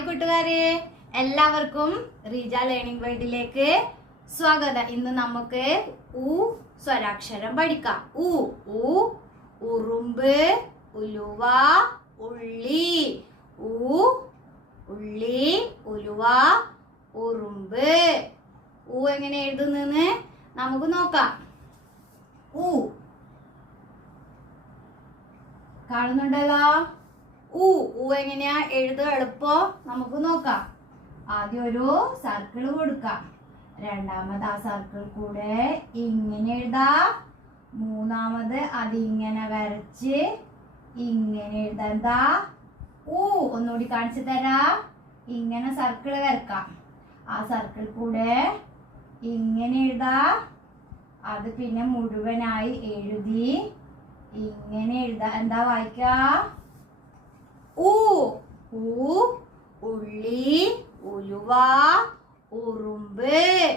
Hi കൂട്ടുകാരെ എല്ലാവർക്കും Reeja learning വേൾഡിലേക്ക് സ്വാഗതം. ഇന്ന് നമുക്ക് ഉ സ്വരാക്ഷരം പഠിക്കാം. ഉ ഉ ഉറുമ്പ് ഉലുവ ഉള്ളി. ഉ ഉള്ളി ഉലുവ ഉറുമ്പ്. ഉ എങ്ങനെ എഴുതുന്നെന്ന് നമുക്ക് നോക്കാം. ഉ കാണുന്നുണ്ടല്ലോ? ഉ ഉ എങ്ങനെയാ? എഴുതുക എളുപ്പോ? നമുക്ക് നോക്കാം. ആദ്യം ഒരു സർക്കിൾ കൊടുക്കാം. രണ്ടാമത് ആ സർക്കിൾ കൂടെ ഇങ്ങനെ എഴുതാം. മൂന്നാമത് അതിങ്ങനെ വരച്ച് ഇങ്ങനെ എഴുതാം. എന്താ? ഊ ഒന്നുകൂടി കാണിച്ചു തരാം. ഇങ്ങനെ സർക്കിൾ വരക്കാം. ആ സർക്കിൾ കൂടെ ഇങ്ങനെ എഴുതാം. അത് പിന്നെ മുഴുവനായി എഴുതി ഇങ്ങനെ എഴുതാ. എന്താ വായിക്ക? 오, 오, 올리, 오유와 오름배.